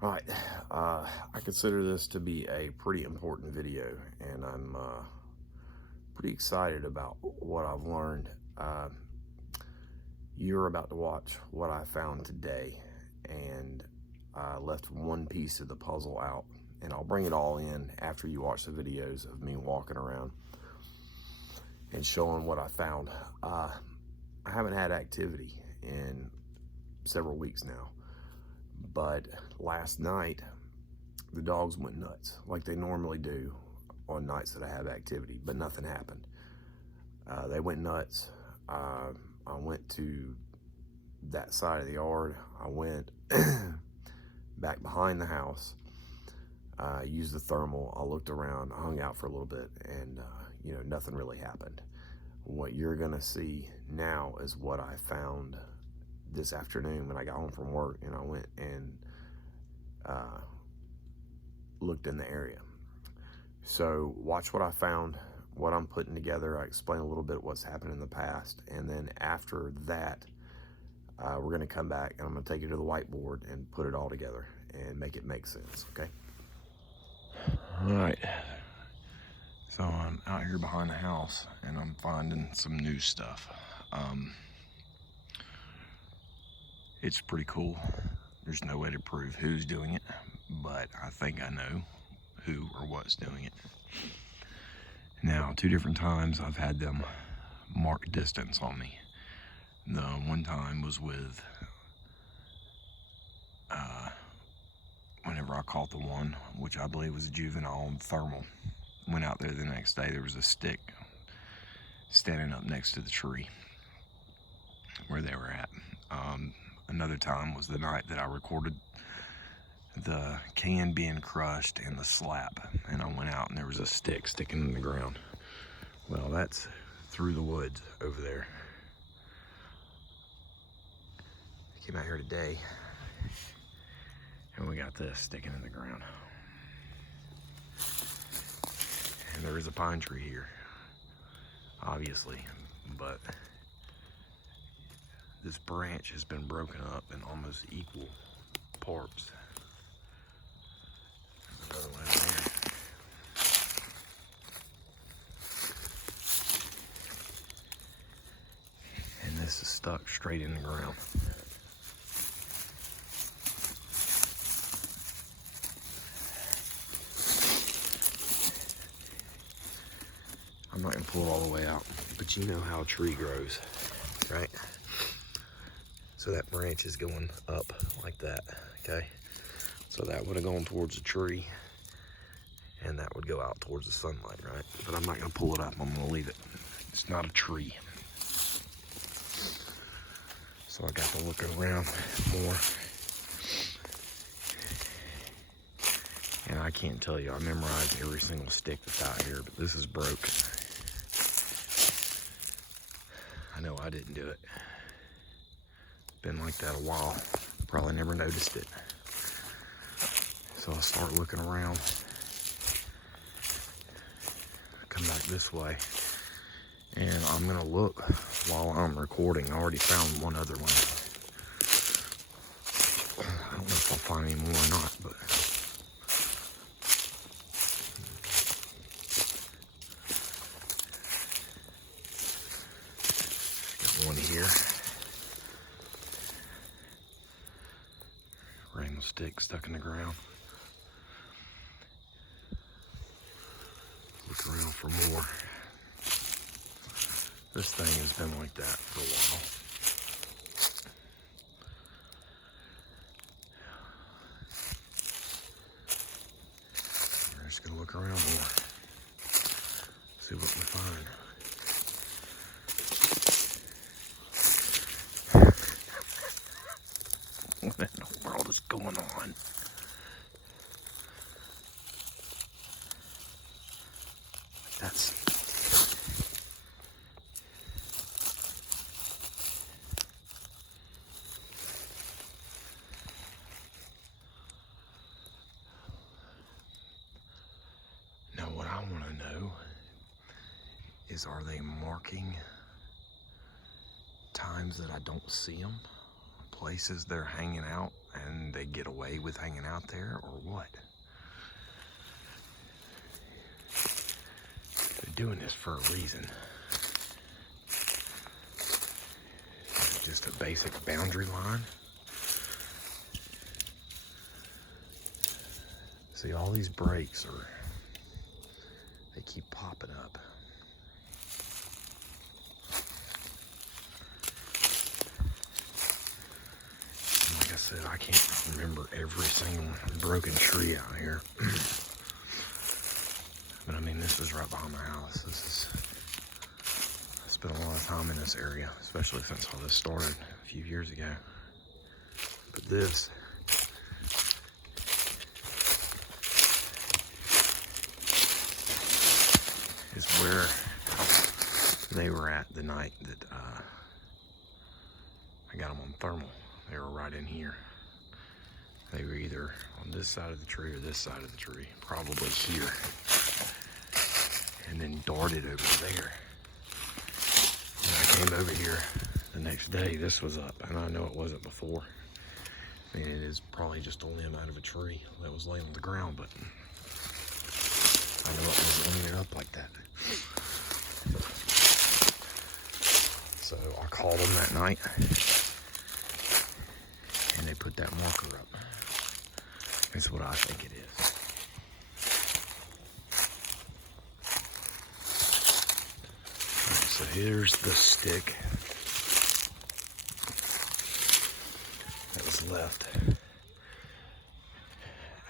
All right, I consider this to be a pretty important video, and I'm pretty excited about what I've learned. You're about to watch what I found today, and I left one piece of the puzzle out, and I'll bring it all in after you watch the videos of me walking around and showing what I found. I haven't had activity in several weeks now, but last night the dogs went nuts like they normally do on nights that I have activity, but nothing happened. They went nuts. I went to that side of the yard. I went back behind the house, used the thermal. I looked around, I hung out for a little bit, and nothing really happened. What you're gonna see now is what I found this afternoon when I got home from work, and I went and looked in the area. So watch what I found, what I'm putting together. I explain a little bit what's happened in the past, and then after that, we're gonna come back and I'm gonna take it to the whiteboard and put it all together and make it make sense, okay? All right, so I'm out here behind the house and I'm finding some new stuff. It's pretty cool. There's no way to prove who's doing it, but I think I know who or what's doing it. Now, 2 different times I've had them mark distance on me. The one time was with whenever I caught the one, which I believe was a juvenile on thermal. Went out there the next day, there was a stick standing up next to the tree where they were at. Another time was the night that I recorded the can being crushed and the slap, and I went out and there was a stick sticking in the ground. Well, that's through the woods over there. I came out here today and we got this sticking in the ground. And there is a pine tree here, obviously, but this branch has been broken up in almost equal parts. There's another one in there. And this is stuck straight in the ground. I'm not gonna pull it all the way out, but you know how a tree grows, right? So that branch is going up like that, okay? So that would have gone towards the tree, and that would go out towards the sunlight, right? But I'm not gonna pull it up, I'm gonna leave it. It's not a tree. So I got to look around more. And I can't tell you, I memorized every single stick that's out here, but this is broke. I know I didn't do it. Been like that a while. Probably never noticed it. So I'll start looking around. Come back this way. And I'm gonna look while I'm recording. I already found one other one. I don't know if I'll find any more or not, but got one here. Rainbow stick stuck in the ground. Look around for more. This thing has been like that for a while. We're just gonna look around more. See what we find. What in the world is going on? That's... Now what I want to know is, are they marking times that I don't see them? Places they're hanging out and they get away with hanging out there or what? They're doing this for a reason. Just a basic boundary line. See, all these breaks they keep popping up. And like I said, I can't remember every single broken tree out here. But I mean, this is right behind my house. I spent a lot of time in this area, especially since all this started a few years ago. But this is where they were at the night that I got them on thermal. They were right in here. They were either on this side of the tree or this side of the tree, probably here. And then darted over there. And I came over here the next day, this was up, and I know it wasn't before. I mean, it is probably just a limb out of a tree that was laying on the ground, but I know it wasn't laying up like that. So I called them that night, and they put that marker up. That's what I think it is. Right, so here's the stick that was left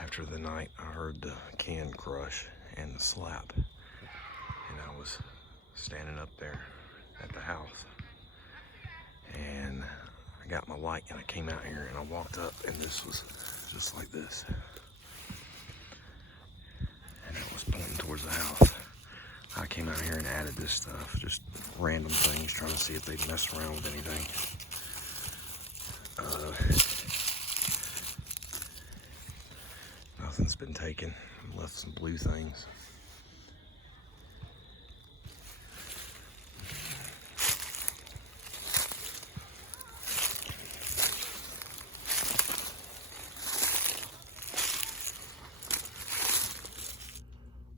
after the night I heard the can crush and the slap, and I was standing up there at the house, and I got my light and I came out here and I walked up, and this was just like this, and it was pointing towards the house. I came out here and added this stuff, just random things, trying to see if they'd mess around with anything. Nothing's been taken. I left some blue things.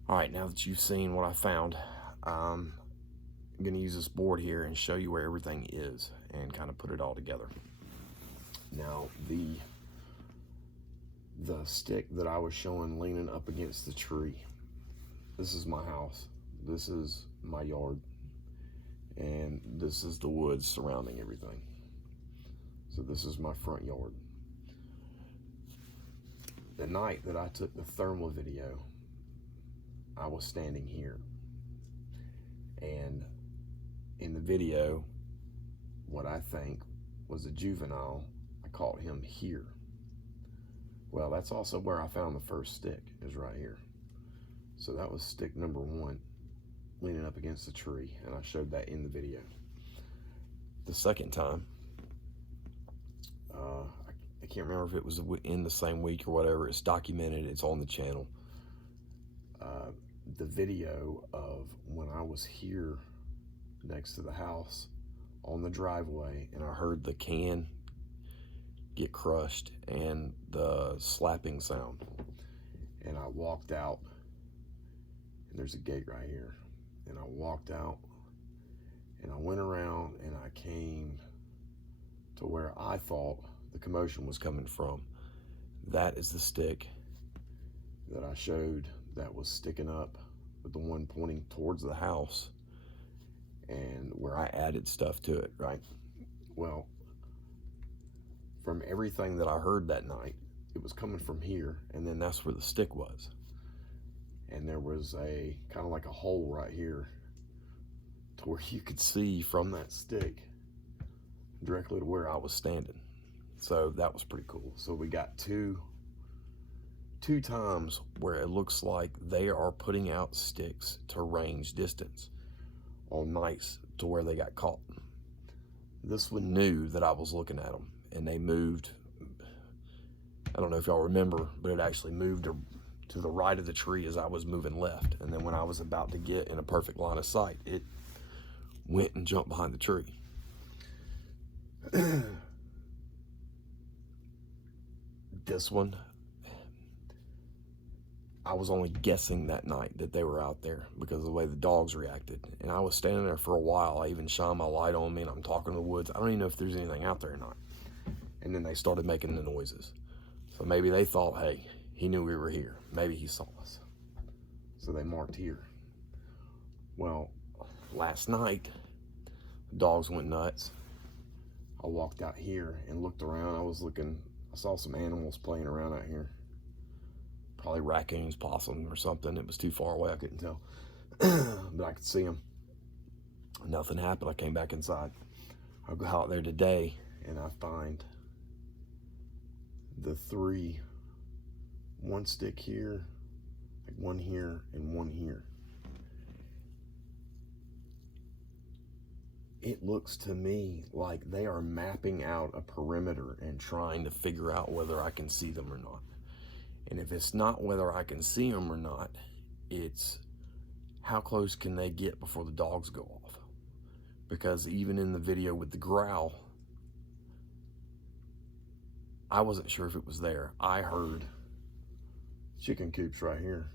All right, now that you've seen what I found, I'm gonna use this board here and show you where everything is and kind of put it all together. Now, the stick that I was showing leaning up against the tree, this is my house, this is my yard, and this is the woods surrounding everything. So this is my front yard. The night that I took the thermal video, I was standing here, and in the video, what I think was a juvenile, I caught him here. Well, that's also where I found the first stick, is right here. So that was stick number one, leaning up against the tree, and I showed that in the video. The second time, I can't remember if it was in the same week or whatever, it's documented, it's on the channel. The video of when I was here next to the house on the driveway, and I heard the can get crushed and the slapping sound, and I walked out, and there's a gate right here, and I walked out and I went around and I came to where I thought the commotion was coming from. That is the stick that I showed that was sticking up, with the one pointing towards the house, and where I added stuff to it, right? Well, from everything that I heard that night, it was coming from here, and then that's where the stick was. And there was a kind of like a hole right here to where you could see from that stick directly to where I was standing. So that was pretty cool. So we got two times where it looks like they are putting out sticks to range distance on nights to where they got caught. This one knew that I was looking at them, and they moved. I don't know if y'all remember, but it actually moved to the right of the tree as I was moving left. And then when I was about to get in a perfect line of sight, it went and jumped behind the tree. this one, I was only guessing that night that they were out there because of the way the dogs reacted. And I was standing there for a while. I even shined my light on me and I'm talking to the woods. I don't even know if there's anything out there or not. And then they started making the noises. So maybe they thought, hey, he knew we were here. Maybe he saw us. So they marked here. Well, last night, the dogs went nuts. I walked out here and looked around. I saw some animals playing around out here. Probably raccoons, possum, or something. It was too far away, I couldn't tell. But I could see them. Nothing happened. I came back inside. I'll go out there today and I find the three, one stick here, like one here, and one here. It looks to me like they are mapping out a perimeter and trying to figure out whether I can see them or not. And if it's not whether I can see them or not, it's how close can they get before the dogs go off. Because even in the video with the growl, I wasn't sure if it was there. I heard chicken coops right here.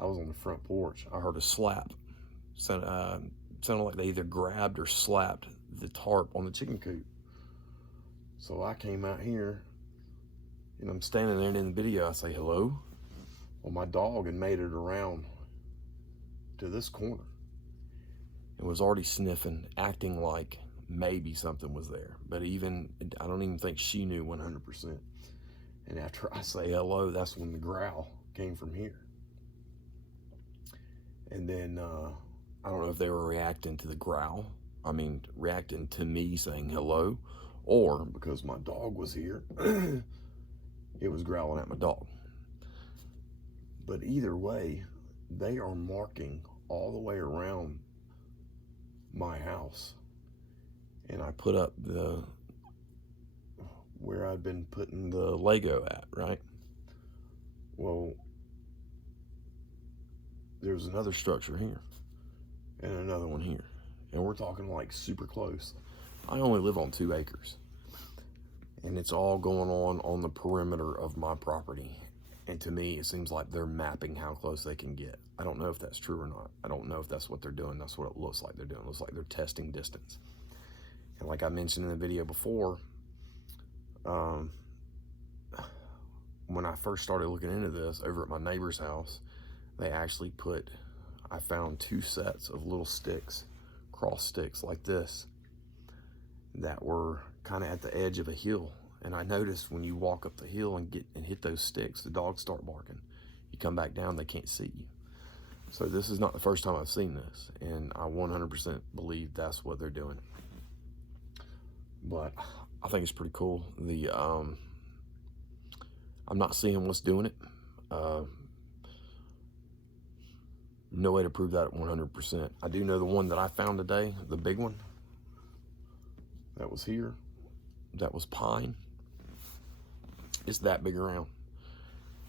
I was on the front porch. I heard a slap. Sounded like they either grabbed or slapped the tarp on the chicken coop. So I came out here and I'm standing there, and in the video I say hello. Well, my dog had made it around to this corner and was already sniffing, acting like maybe something was there. But I don't even think she knew 100%. And after I say hello, that's when the growl came from here. And then I don't know if they were reacting to the growl. Reacting to me saying hello, or because my dog was here, it was growling at my dog. But either way, they are marking all the way around my house. And I put up where I'd been putting the Lego at, right? Well, there's another structure here and another one here. And we're talking like super close. I only live on 2 acres. And it's all going on the perimeter of my property. And to me, it seems like they're mapping how close they can get. I don't know if that's true or not. I don't know if that's what they're doing. That's what it looks like they're doing. It looks like they're testing distance. And like I mentioned in the video before, when I first started looking into this over at my neighbor's house, they actually I found 2 sets of little sticks, cross sticks like this, that were kind of at the edge of a hill. And I noticed when you walk up the hill and hit those sticks, the dogs start barking. You come back down, they can't see you. So this is not the first time I've seen this, and I 100% believe that's what they're doing. But I think it's pretty cool. I'm not seeing what's doing it. No way to prove that at 100%. I do know the one that I found today, the big one, that was here, that was pine. It's that big around.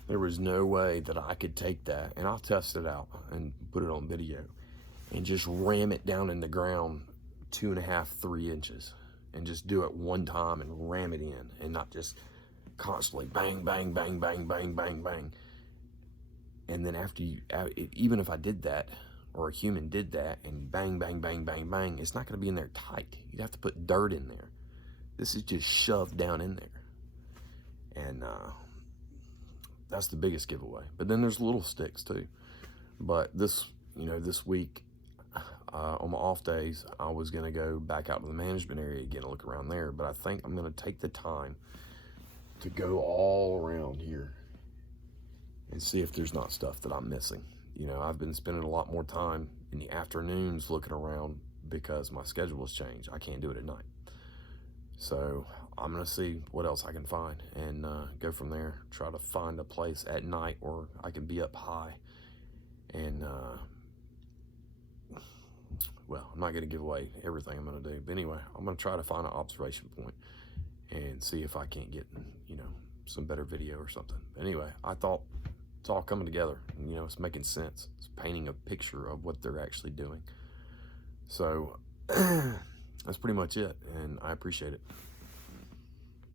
There was no way that I could take that, and I'll test it out and put it on video, and just ram it down in the ground 2.5, 3 inches, and just do it one time and ram it in, and not just constantly bang, bang, bang, bang, bang, bang, bang. And then even if I did that, or a human did that, and bang, bang, bang, bang, bang, it's not gonna be in there tight. You'd have to put dirt in there. This is just shoved down in there. And that's the biggest giveaway. But then there's little sticks too. But this week, on my off days, I was gonna go back out to the management area again and look around there. But I think I'm gonna take the time to go all around here and see if there's not stuff that I'm missing. I've been spending a lot more time in the afternoons looking around because my schedule has changed. I can't do it at night. So I'm gonna see what else I can find and go from there. Try to find a place at night where I can be up high. And well, I'm not gonna give away everything I'm gonna do, but anyway, I'm gonna try to find an observation point and see if I can't get some better video or something. But anyway, I thought it's all coming together. It's making sense. It's painting a picture of what they're actually doing. So that's pretty much it, and I appreciate it.